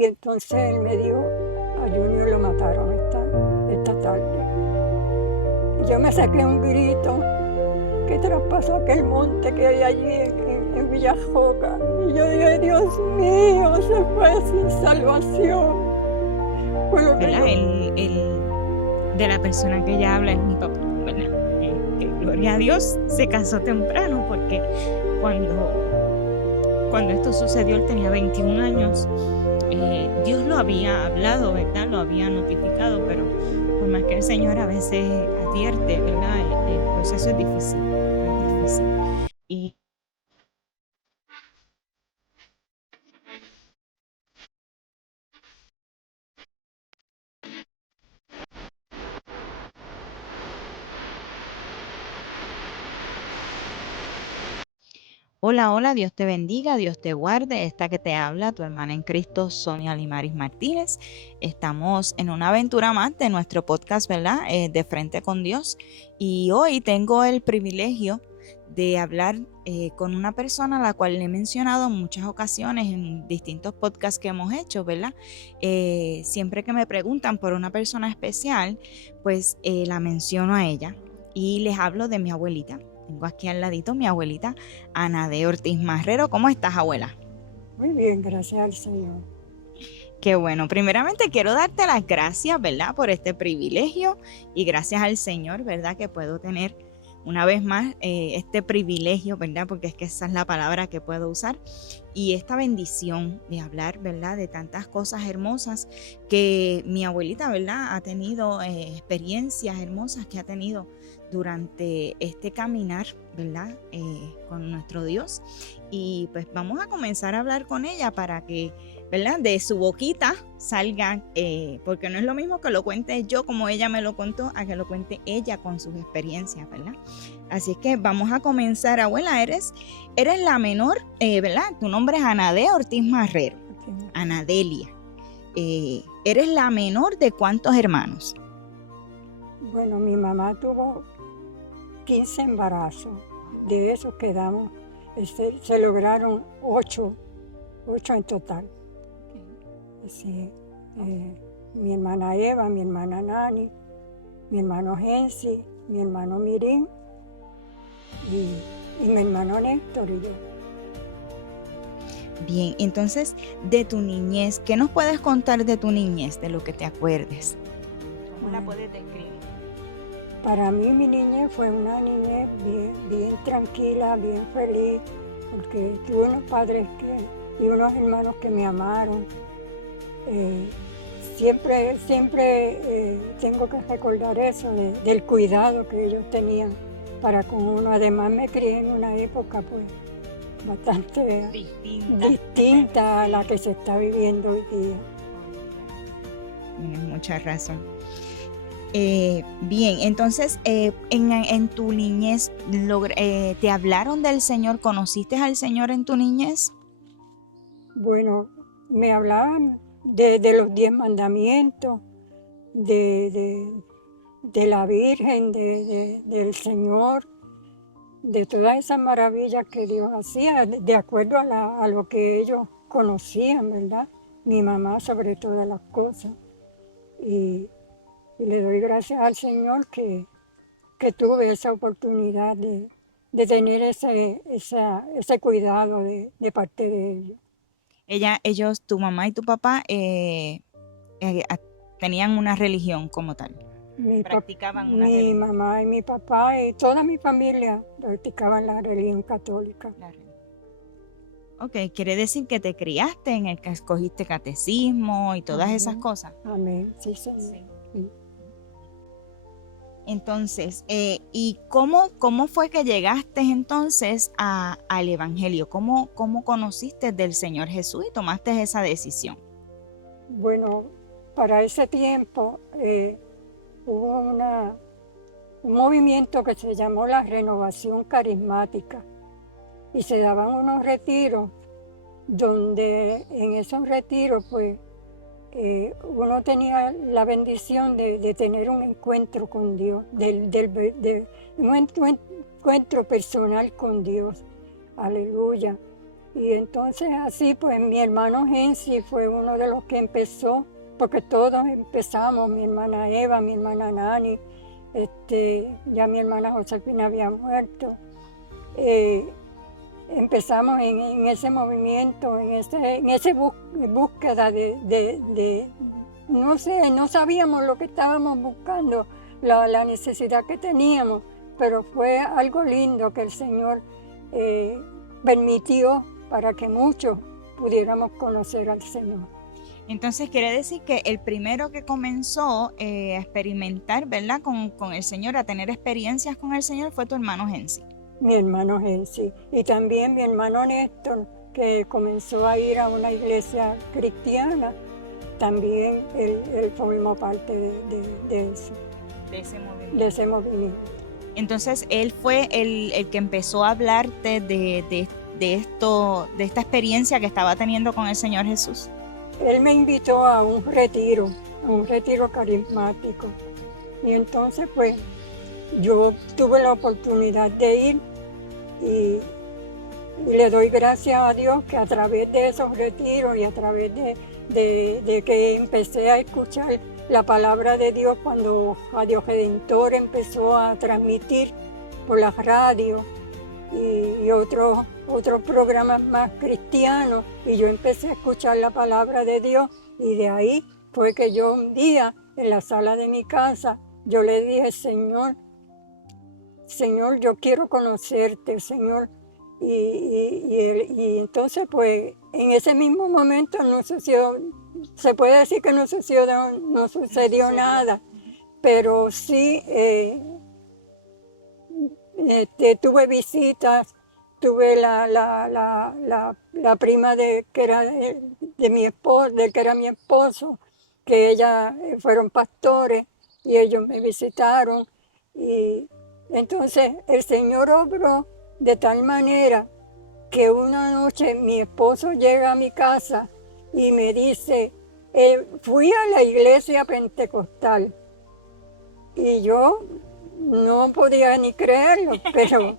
y entonces él me dijo, a Junior lo mataron esta tarde. Y yo me saqué un grito que traspasó aquel monte que hay allí en Villajoca. Y yo dije, Dios mío, se fue sin salvación. Fue lo que ¿Verdad? yo... De la persona que ella habla es mi papá, ¿verdad? Que gloria a Dios se casó temprano porque cuando esto sucedió él tenía 21 años. Dios lo había hablado, ¿verdad? Lo había notificado, pero por más que el Señor a veces advierte, ¿verdad? El proceso es difícil, es difícil. Y hola, hola, Dios te bendiga, Dios te guarde. Esta que te habla, tu hermana en Cristo, Sonia Limaris Martínez. Estamos en una aventura más de nuestro podcast, ¿verdad? De Frente con Dios. Y hoy tengo el privilegio de hablar con una persona a la cual le he mencionado en muchas ocasiones en distintos podcasts que hemos hecho, ¿verdad? Siempre que me preguntan por una persona especial, pues la menciono a ella y les hablo de mi abuelita. Tengo aquí al ladito mi abuelita Ana de Ortiz Marrero. ¿Cómo estás, abuela? Muy bien, gracias al Señor. Qué bueno. Primeramente quiero darte las gracias, ¿verdad? Por este privilegio y gracias al Señor, ¿verdad? Que puedo tener una vez más este privilegio, ¿verdad? Porque es que esa es la palabra que puedo usar. Y esta bendición de hablar, ¿verdad? De tantas cosas hermosas que mi abuelita, ¿verdad? Ha tenido experiencias hermosas que ha tenido durante este caminar, ¿verdad? Con nuestro Dios. Y pues vamos a comenzar a hablar con ella para que, ¿verdad? De su boquita salga, porque no es lo mismo que lo cuente yo como ella me lo contó, a que lo cuente ella con sus experiencias, ¿verdad? Así que vamos a comenzar, abuela, eres la menor, ¿verdad? Tu nombre es Anadea Ortiz Marrero, Anadelia. ¿Eres la menor de cuántos hermanos? Bueno, mi mamá tuvo 15 embarazos. De esos quedamos, se lograron 8 en total. Sí, mi hermana Eva, mi hermana Nani, mi hermano Gensi, mi hermano Mirín y mi hermano Néstor y yo. Bien, entonces, de tu niñez, ¿qué nos puedes contar de tu niñez, de lo que te acuerdes? ¿Cómo la puedes describir? Para mí mi niñez fue una niñez bien tranquila, bien feliz, porque tuve unos padres y unos hermanos que me amaron. Siempre tengo que recordar eso, del cuidado que ellos tenían para con uno. Además me crié en una época pues bastante distinta a la que se está viviendo hoy día. Tienes mucha razón. Bien, entonces, en tu niñez, ¿te hablaron del Señor? ¿Conociste al Señor en tu niñez? Bueno, me hablaban de los 10 mandamientos, de la Virgen, del Señor, de todas esas maravillas que Dios hacía, de acuerdo a lo que ellos conocían, ¿verdad? Mi mamá sobre todas las cosas. Y le doy gracias al Señor que tuve esa oportunidad de tener ese cuidado de parte de ellos. Ellos, tu mamá y tu papá, tenían una religión como tal. Practicaban una religión. Mi mamá y mi papá y toda mi familia practicaban la religión católica. Ok, quiere decir que te criaste en el que escogiste catecismo y todas esas cosas. Amén, sí, señor. Sí. Entonces, ¿y cómo fue que llegaste entonces al Evangelio? ¿Cómo conociste del Señor Jesús y tomaste esa decisión? Bueno, para ese tiempo hubo un movimiento que se llamó la Renovación Carismática y se daban unos retiros donde en esos retiros pues uno tenía la bendición de tener un encuentro con Dios, un encuentro personal con Dios. Aleluya. Y entonces así, pues mi hermano Gensi fue uno de los que empezó, porque todos empezamos, mi hermana Eva, mi hermana Nani, ya mi hermana Josefina había muerto. Empezamos en ese movimiento, en ese búsqueda no sé, no sabíamos lo que estábamos buscando, la necesidad que teníamos, pero fue algo lindo que el Señor permitió para que muchos pudiéramos conocer al Señor. Entonces quiere decir que el primero que comenzó a experimentar, ¿verdad? Con el Señor, a tener experiencias con el Señor, fue tu hermano Gensi. Mi hermano Gensi. Y también mi hermano Néstor, que comenzó a ir a una iglesia cristiana, también él formó parte de eso. De ese movimiento. De ese movimiento. Entonces él fue el que empezó a hablarte de esta experiencia que estaba teniendo con el Señor Jesús. Él me invitó a un retiro carismático. Y entonces pues yo tuve la oportunidad de ir y le doy gracias a Dios que a través de esos retiros y a través de que empecé a escuchar la palabra de Dios cuando Radio Redentor empezó a transmitir por la radio y otros programas más cristianos, y yo empecé a escuchar la palabra de Dios, y de ahí fue que yo un día en la sala de mi casa yo le dije: Señor, yo quiero conocerte, Señor. Y entonces pues en ese mismo momento no sucedió, se puede decir que no sucedió nada, pero sí tuve visitas, tuve la prima que era de mi esposo, del que era mi esposo, que ella fueron pastores y ellos me visitaron, y entonces el Señor obró de tal manera que una noche mi esposo llega a mi casa y me dice: fui a la iglesia pentecostal. Y yo no podía ni creerlo, pero...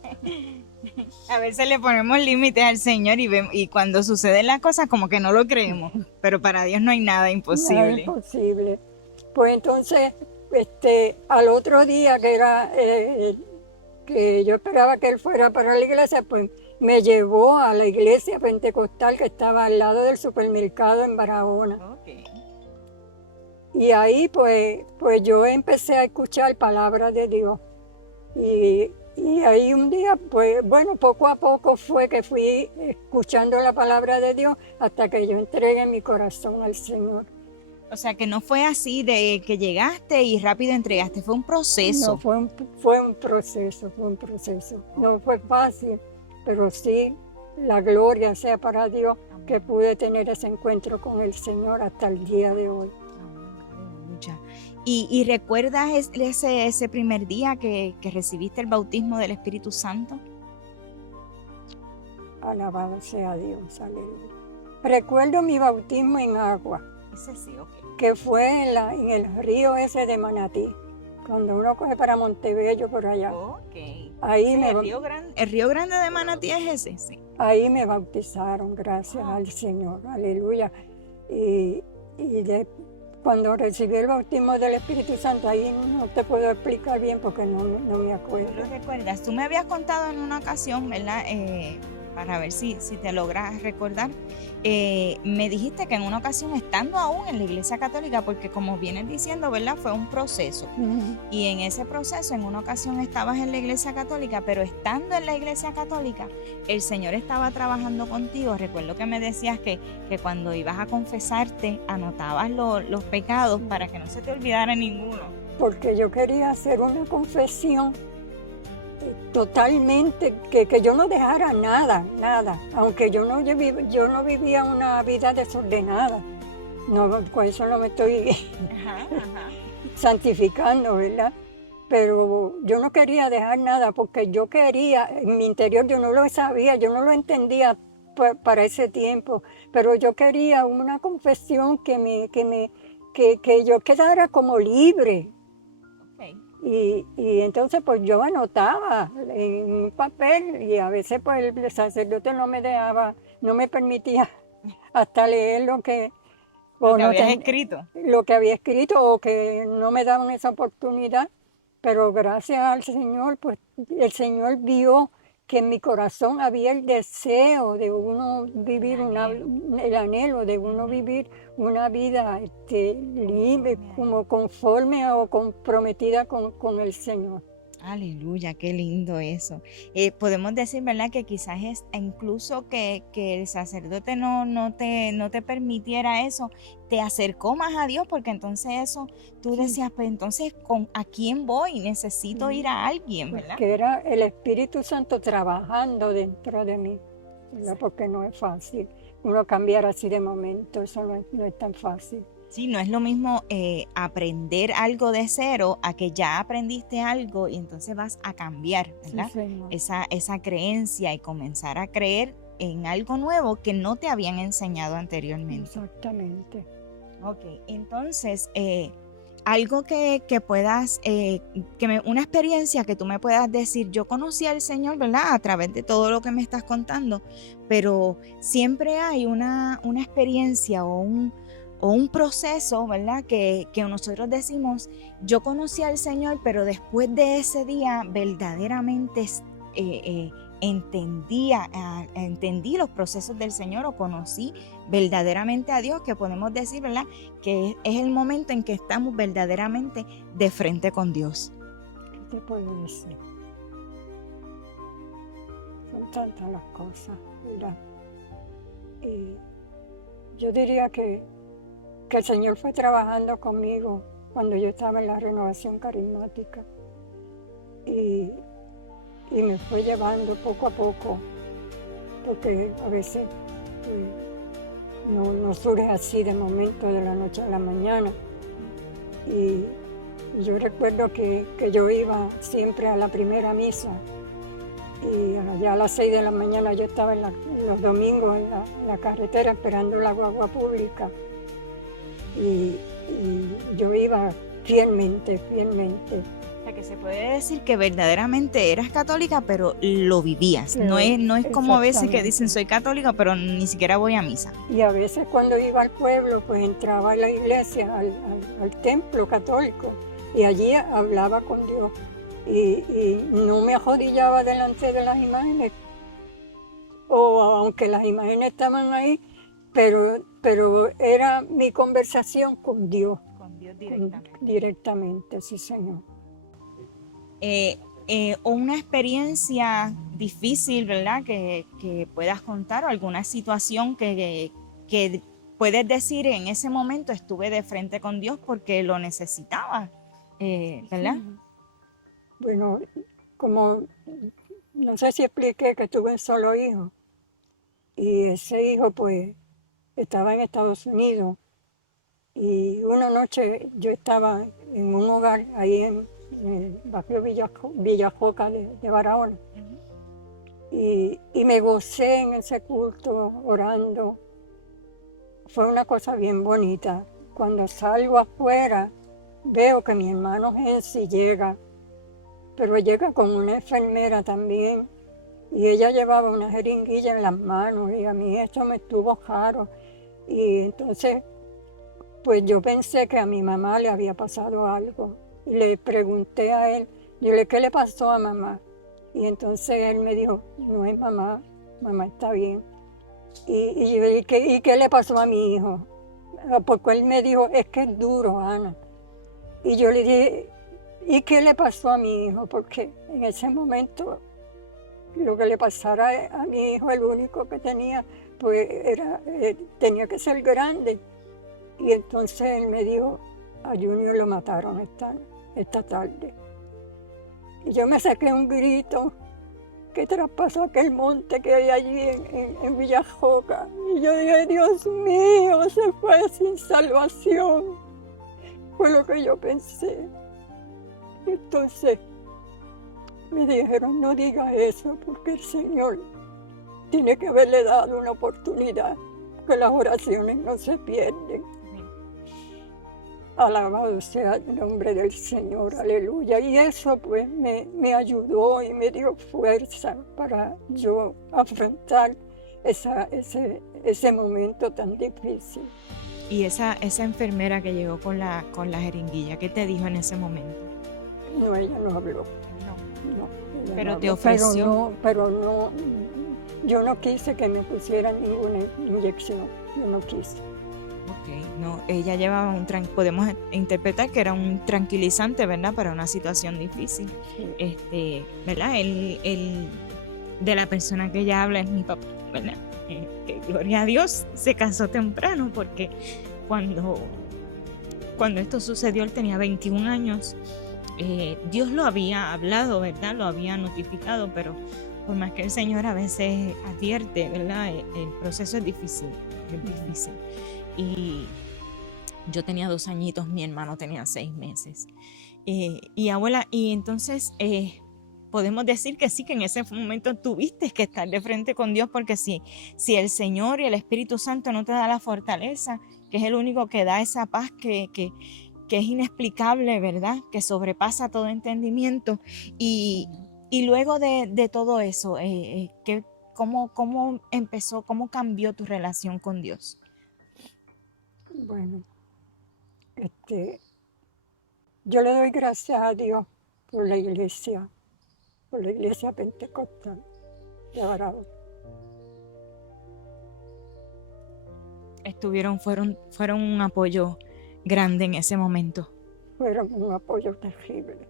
A veces le ponemos límites al Señor y cuando suceden las cosas como que no lo creemos, pero para Dios no hay nada imposible. Nada imposible. Pues entonces, al otro día que era... que yo esperaba que él fuera para la iglesia, pues me llevó a la iglesia pentecostal que estaba al lado del supermercado en Barahona. Okay. Y ahí pues yo empecé a escuchar palabras de Dios. Y ahí un día, pues bueno, poco a poco fue que fui escuchando la palabra de Dios hasta que yo entregué mi corazón al Señor. O sea, que no fue así de que llegaste y rápido entregaste, fue un proceso. No, fue un proceso. No fue fácil, pero sí, la gloria sea para Dios que pude tener ese encuentro con el Señor hasta el día de hoy. ¿Y recuerdas ese primer día que recibiste el bautismo del Espíritu Santo? Alabado sea Dios, aleluya. Recuerdo mi bautismo en agua. Ese sí, okay. Que fue en el río ese de Manatí, cuando uno coge para Montebello por allá. Okay. Ahí sí, el río Grande de Manatí es ese, sí. Ahí me bautizaron, gracias al Señor, aleluya. Y cuando recibí el bautismo del Espíritu Santo, ahí no te puedo explicar bien porque no me acuerdo. ¿Tú lo recuerdas? Tú me habías contado en una ocasión, ¿verdad? Para ver si te logras recordar, me dijiste que en una ocasión, estando aún en la Iglesia Católica, porque como vienes diciendo, ¿verdad? Fue un proceso. Uh-huh. Y en ese proceso, en una ocasión estabas en la Iglesia Católica, pero estando en la Iglesia Católica, el Señor estaba trabajando contigo. Recuerdo que me decías que cuando ibas a confesarte, anotabas los pecados para que no se te olvidara ninguno. Porque yo quería hacer una confesión totalmente, que yo no dejara nada, aunque yo no vivía una vida desordenada, no, con eso no me estoy santificando, ¿verdad? Pero yo no quería dejar nada, porque yo quería, en mi interior yo no lo sabía, yo no lo entendía para ese tiempo, pero yo quería una confesión que yo quedara como libre. Y entonces pues yo anotaba en un papel, y a veces pues el sacerdote no me dejaba no me permitía hasta leer lo que, Lo o que no habías ten- escrito. lo que había escrito o que no me daban esa oportunidad, pero gracias al Señor, pues el Señor vio que en mi corazón había el deseo de uno vivir el anhelo de uno vivir una vida libre, como conforme o comprometida con el Señor. Aleluya, qué lindo eso. Podemos decir, ¿verdad? Que quizás es incluso que el sacerdote no te permitiera eso, te acercó más a Dios, porque entonces eso, tú Sí. decías, pues entonces, ¿a quién voy? Necesito ir a alguien, ¿verdad? Que era el Espíritu Santo trabajando dentro de mí, ¿verdad? Porque no es fácil uno cambiar así de momento, eso no es tan fácil. Sí, no es lo mismo aprender algo de cero a que ya aprendiste algo y entonces vas a cambiar, ¿verdad? Sí, Señor. Esa creencia y comenzar a creer en algo nuevo que no te habían enseñado anteriormente. Exactamente. Ok, entonces, algo que puedas, una experiencia que tú me puedas decir, yo conocí al Señor, ¿verdad? A través de todo lo que me estás contando, pero siempre hay una experiencia o un proceso, ¿verdad? Que nosotros decimos, yo conocí al Señor, pero después de ese día verdaderamente entendí los procesos del Señor o conocí verdaderamente a Dios, que podemos decir, ¿verdad? Que es el momento en que estamos verdaderamente de frente con Dios. ¿Qué te puedo decir? Son tantas las cosas, ¿verdad? Y yo diría que el Señor fue trabajando conmigo cuando yo estaba en la renovación carismática y me fue llevando poco a poco, porque a veces no surge así de momento, de la noche a la mañana. Y yo recuerdo que yo iba siempre a la primera misa y allá a las 6 de la mañana yo estaba los domingos en la carretera esperando la guagua pública. Y yo iba fielmente. O sea, que se puede decir que verdaderamente eras católica, pero lo vivías. Pero, no es como a veces que exactamente. dicen soy católica, pero ni siquiera voy a misa. Y a veces cuando iba al pueblo, pues entraba a la iglesia, al templo católico, y allí hablaba con Dios. Y no me arrodillaba delante de las imágenes, o aunque las imágenes estaban ahí, pero era mi conversación con Dios. Con Dios Directamente, sí, Señor. Una experiencia difícil, ¿verdad? Que puedas contar, o alguna situación que puedes decir en ese momento estuve de frente con Dios porque lo necesitaba, ¿verdad? Sí. Bueno, como no sé si expliqué que tuve un solo hijo y ese hijo pues estaba en Estados Unidos y una noche yo estaba en un hogar ahí en el barrio Villajoca de Barahona y me gocé en ese culto orando. Fue una cosa bien bonita. Cuando salgo afuera veo que mi hermano Gensi llega, pero llega con una enfermera también y ella llevaba una jeringuilla en las manos y a mí esto me estuvo raro y entonces pues yo pensé que a mi mamá le había pasado algo y le pregunté a él, yo le ¿qué le pasó a mamá? Y entonces él me dijo, no es mamá, mamá está bien. Y yo dije, ¿y qué le pasó a mi hijo? Porque él me dijo, es que es duro, Ana. Y yo le dije, ¿y qué le pasó a mi hijo? Porque en ese momento lo que le pasara a mi hijo, el único que tenía, pues tenía que ser grande. Y entonces él me dijo, a Junior lo mataron esta tarde. Y yo me saqué un grito que traspasó aquel monte que hay allí en Villajoca. Y yo dije, Dios mío, se fue sin salvación. Fue lo que yo pensé. Entonces me dijeron, no diga eso, porque el Señor tiene que haberle dado una oportunidad, que las oraciones no se pierden. Alabado sea el nombre del Señor, aleluya. Y eso pues me ayudó y me dio fuerza para yo afrontar ese momento tan difícil. Y esa enfermera que llegó con la jeringuilla, ¿qué te dijo en ese momento? No, ella no habló. No. No, ella Pero no te habló. ofreció. Pero no, yo no quise que me pusieran ninguna inyección. Yo no quise. Ok, no, ella llevaba podemos interpretar que era un tranquilizante, ¿verdad? Para una situación difícil. Sí. ¿Verdad? El de la persona que ella habla es mi papá, ¿verdad? Que gloria a Dios se casó temprano, porque cuando esto sucedió él tenía 21 años. Dios lo había hablado, ¿verdad? Lo había notificado, pero por más que el Señor a veces advierte, ¿verdad? El proceso es difícil, Y yo tenía 2 añitos, mi hermano tenía 6 meses. Y abuela, y entonces podemos decir que sí, que en ese momento tuviste que estar de frente con Dios, porque si el Señor y el Espíritu Santo no te da la fortaleza, que es el único que da esa paz que es inexplicable, ¿verdad? Que sobrepasa todo entendimiento. Y luego de todo eso, ¿cómo empezó, cómo cambió tu relación con Dios? Bueno, yo le doy gracias a Dios por la iglesia pentecostal de Barado. Fueron un apoyo grande en ese momento. Fueron un apoyo terrible.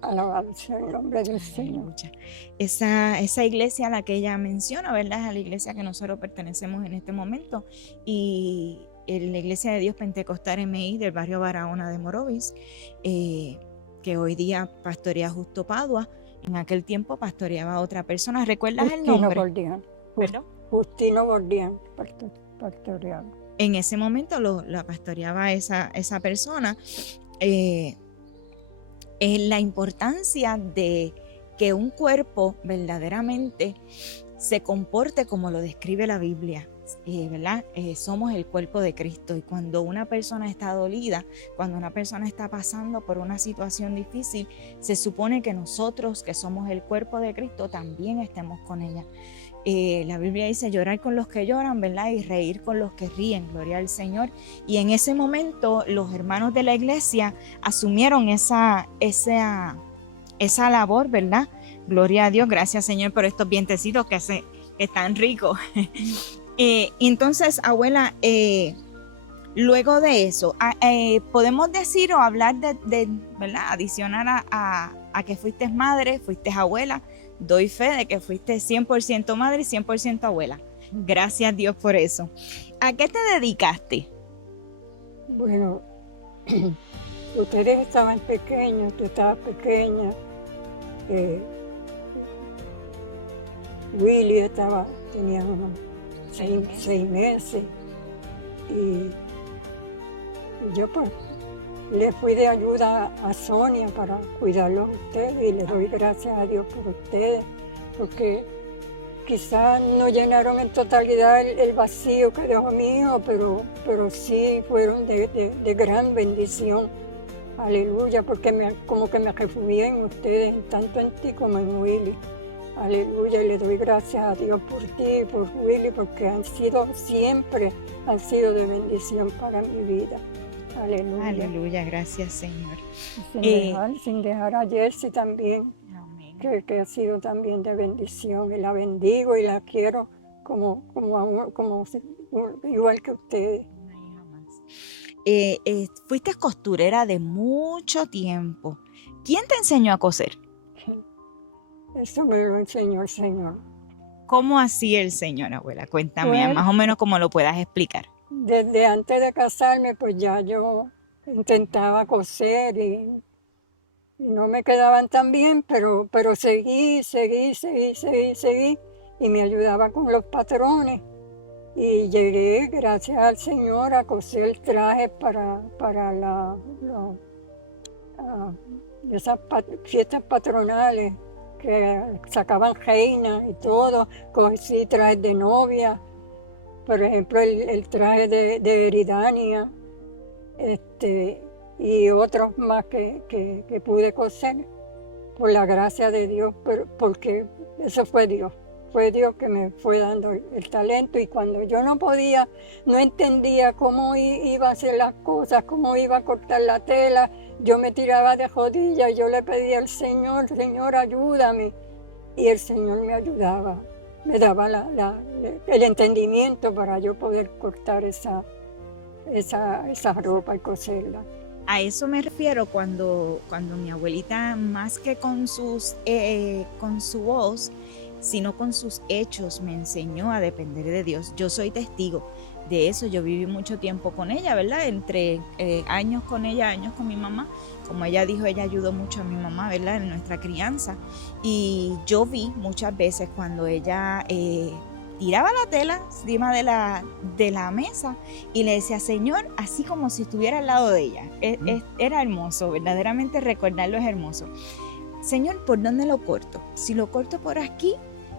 Alabado sea el nombre del Señor. Esa iglesia a la que ella menciona, ¿verdad? Es a la iglesia que nosotros pertenecemos en este momento. Y la iglesia de Dios Pentecostal MI del barrio Barahona de Morovis, que hoy día pastorea Justo Padua. En aquel tiempo pastoreaba a otra persona. ¿Recuerdas el nombre? Justino Bordián pastoreaba. En ese momento la pastoreaba esa persona. La importancia de que un cuerpo verdaderamente se comporte como lo describe la Biblia, ¿verdad? Somos el cuerpo de Cristo, y cuando una persona está dolida, cuando una persona está pasando por una situación difícil, se supone que nosotros, que somos el cuerpo de Cristo, también estemos con ella. La Biblia dice llorar con los que lloran, ¿verdad? Y reír con los que ríen, gloria al Señor. Y en ese momento los hermanos de la iglesia asumieron esa labor, ¿verdad? Gloria a Dios, gracias Señor por estos vientecitos que están ricos. Entonces, abuela, luego de eso, podemos decir o hablar de ¿verdad? Adicionar a que fuiste madre, fuiste abuela. Doy fe de que fuiste 100% madre y 100% abuela. Gracias a Dios por eso. ¿A qué te dedicaste? Bueno, ustedes estaban pequeños, tú estabas pequeña. Willy tenía unos 6 meses. Y yo pues le fui de ayuda a Sonia para cuidarlo a ustedes, y le doy gracias a Dios por ustedes, porque quizás no llenaron en totalidad el vacío que dejó mi hijo, pero sí fueron de gran bendición. Aleluya, porque como que me refugié en ustedes, tanto en ti como en Willy. Aleluya, y le doy gracias a Dios por ti y por Willy, porque siempre han sido de bendición para mi vida. Aleluya. Aleluya, gracias Señor. Sin dejar a Jessie también, que ha sido también de bendición, y la bendigo y la quiero como igual que ustedes. Fuiste costurera de mucho tiempo. ¿Quién te enseñó a coser? Eso me lo enseñó el Señor. ¿Cómo hacía el Señor, abuela? Cuéntame, Pues, más o menos como lo puedas explicar. Desde antes de casarme, pues ya yo intentaba coser y no me quedaban tan bien, pero seguí, y me ayudaba con los patrones. Y llegué, gracias al Señor, a coser trajes para esas fiestas patronales que sacaban reinas y todo. Cosí trajes de novia, por ejemplo, el traje de Eridania, y otros más que pude coser por la gracia de Dios, porque eso fue Dios. fue Dios que me fue dando el talento, y cuando yo no podía, no entendía cómo iba a hacer las cosas, cómo iba a cortar la tela, yo me tiraba de rodillas y yo le pedía al Señor, Señor, ayúdame, y el Señor me ayudaba, me daba el entendimiento para yo poder cortar esa ropa y coserla. A eso me refiero cuando mi abuelita, más que con su voz, sino con sus hechos, me enseñó a depender de Dios. Yo soy testigo de eso. Yo viví mucho tiempo con ella, ¿verdad? Entre años con ella, años con mi mamá. Como ella dijo, ella ayudó mucho a mi mamá, ¿verdad? En nuestra crianza. Y yo vi muchas veces cuando ella tiraba la tela encima de la mesa y le decía, Señor, así como si estuviera al lado de ella. Era hermoso, verdaderamente recordarlo es hermoso. Señor, ¿por dónde lo corto? Si lo corto por aquí,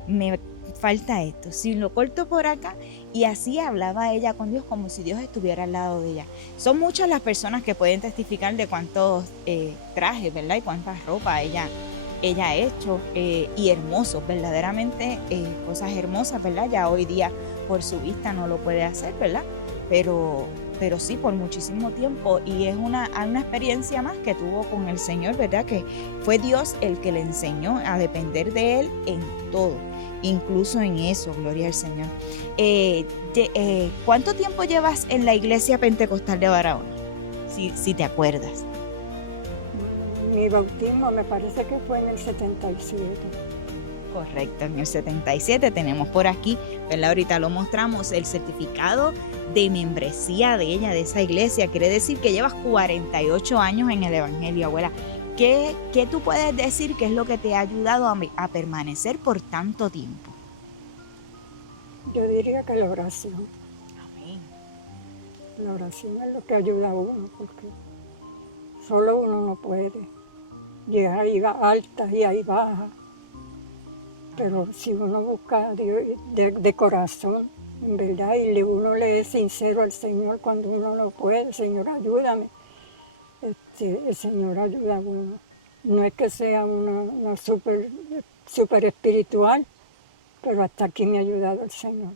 me falta esto. Si lo corto por acá, y así hablaba ella con Dios como si Dios estuviera al lado de ella. Son muchas las personas que pueden testificar de cuántos trajes, ¿verdad? Y cuántas ropas ella ha hecho, y hermosos, verdaderamente cosas hermosas, ¿verdad? Ya hoy día por su vista no lo puede hacer, ¿verdad? Pero sí por muchísimo tiempo, y es una experiencia más que tuvo con el Señor, ¿verdad? Que fue Dios el que le enseñó a depender de Él en todo, incluso en eso, gloria al Señor. ¿Cuánto tiempo llevas en la iglesia pentecostal de Barahona? Si te acuerdas. Mi bautismo me parece que fue en el 77. Correcto, en el 77 tenemos por aquí, ¿verdad? Ahorita lo mostramos, el certificado de membresía de ella, de esa iglesia. Quiere decir que llevas 48 años en el Evangelio, abuela. ¿Qué tú puedes decir que es lo que te ha ayudado a permanecer por tanto tiempo? Yo diría que la oración. Amén. La oración es lo que ayuda a uno, porque solo uno no puede. Llegar ahí altas y ahí bajas. Pero si uno busca a Dios de corazón, en verdad, y uno le es sincero al Señor cuando uno no puede, Señor, ayúdame. El Señor ayuda a uno. No es que sea uno súper espiritual, pero hasta aquí me ha ayudado el Señor.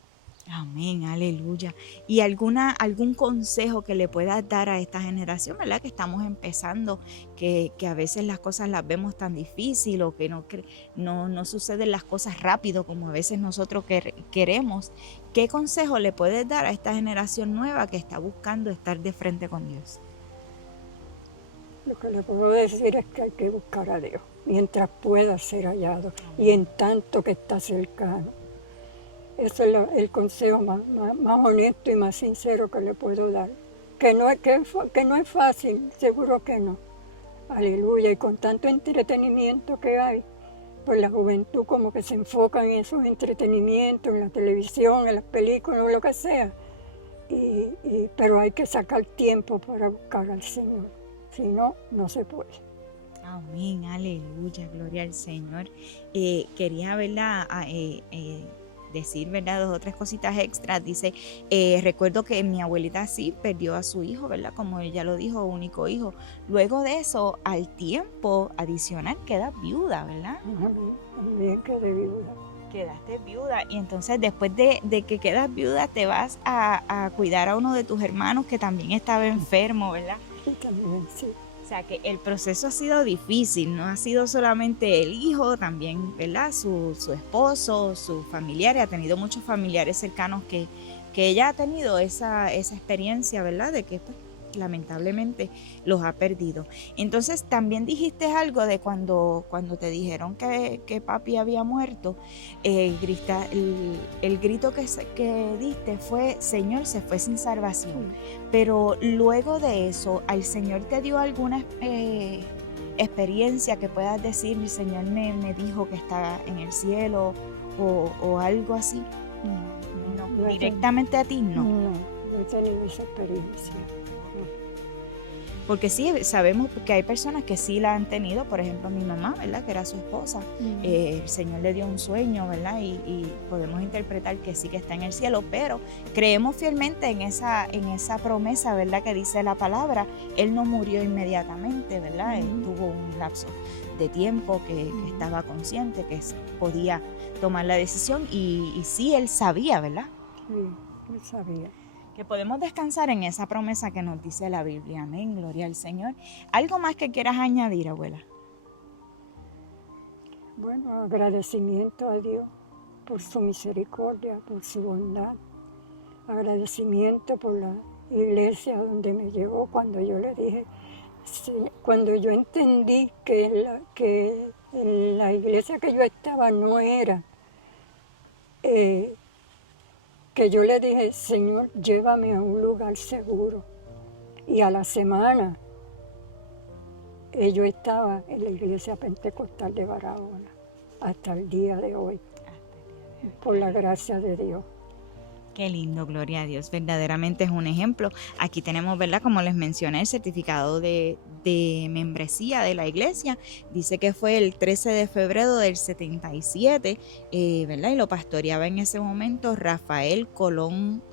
Amén, aleluya. ¿Y algún consejo que le puedas dar a esta generación, verdad? Que estamos empezando, que a veces las cosas las vemos tan difícil, o que no suceden las cosas rápido como a veces nosotros queremos. ¿Qué consejo le puedes dar a esta generación nueva que está buscando estar de frente con Dios? Lo que le puedo decir es que hay que buscar a Dios mientras pueda ser hallado y en tanto que está cercano. Ese es el consejo más honesto y más sincero que le puedo dar. Que no es fácil, seguro que no. Aleluya, y con tanto entretenimiento que hay, pues la juventud como que se enfoca en esos entretenimientos, en la televisión, en las películas, o lo que sea. Pero hay que sacar tiempo para buscar al Señor. Si no, no se puede. Amén, aleluya, gloria al Señor. Quería, ¿verdad? Decir, ¿verdad? 2 o 3 cositas extras. Dice, recuerdo que mi abuelita sí perdió a su hijo, ¿verdad? Como ella lo dijo, único hijo. Luego de eso, al tiempo adicional, quedas viuda, ¿verdad? También quedé viuda. Quedaste viuda, y entonces después de que quedas viuda te vas a cuidar a uno de tus hermanos que también estaba enfermo, ¿verdad? Sí, también, sí. O sea que el proceso ha sido difícil, no ha sido solamente el hijo, también, ¿verdad? Su esposo, sus familiares, ha tenido muchos familiares cercanos que ella ha tenido esa experiencia, ¿verdad? De que pues, lamentablemente los ha perdido. Entonces también dijiste algo de cuando te dijeron que papi había muerto, el grito que diste fue, Señor, se fue sin salvación. Pero luego de eso, ¿al Señor te dio alguna experiencia que puedas decir, mi Señor me dijo que está en el cielo, o algo así? No, directamente a ti, no. No he tenido esa experiencia. Porque sí, sabemos que hay personas que sí la han tenido, por ejemplo mi mamá, ¿verdad? Que era su esposa, el Señor le dio un sueño, ¿verdad? Y podemos interpretar que sí que está en el cielo, pero creemos fielmente en esa promesa, ¿verdad? Que dice la palabra, Él no murió inmediatamente, ¿verdad? Él tuvo un lapso de tiempo que estaba consciente, que podía tomar la decisión y sí, Él sabía, ¿verdad? Sí, Él sabía. Que podemos descansar en esa promesa que nos dice la Biblia. Amén, gloria al Señor. ¿Algo más que quieras añadir, abuela? Bueno, agradecimiento a Dios por su misericordia, por su bondad. Agradecimiento por la iglesia donde me llevó cuando yo le dije, cuando yo entendí que la iglesia que yo estaba no era, que yo le dije, Señor, llévame a un lugar seguro. Y a la semana yo estaba en la iglesia pentecostal de Barahona, hasta el día de hoy, por la gracia de Dios. Qué lindo, gloria a Dios, verdaderamente es un ejemplo. Aquí tenemos, ¿verdad? Como les mencioné, el certificado de membresía de la iglesia. Dice que fue el 13 de febrero del 77, ¿verdad? Y lo pastoreaba en ese momento Rafael Colón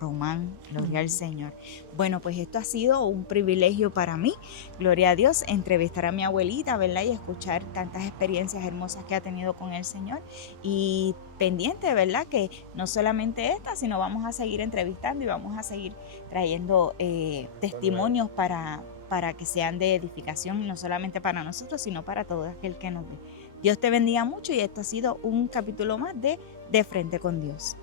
Román, gloria al Señor. Bueno, pues esto ha sido un privilegio para mí, gloria a Dios, entrevistar a mi abuelita, ¿verdad? Y escuchar tantas experiencias hermosas que ha tenido con el Señor. Y pendiente, ¿verdad? Que no solamente esta, sino vamos a seguir entrevistando y vamos a seguir trayendo testimonios para que sean de edificación, no solamente para nosotros, sino para todo aquel que nos ve. Dios te bendiga mucho y esto ha sido un capítulo más de Frente con Dios.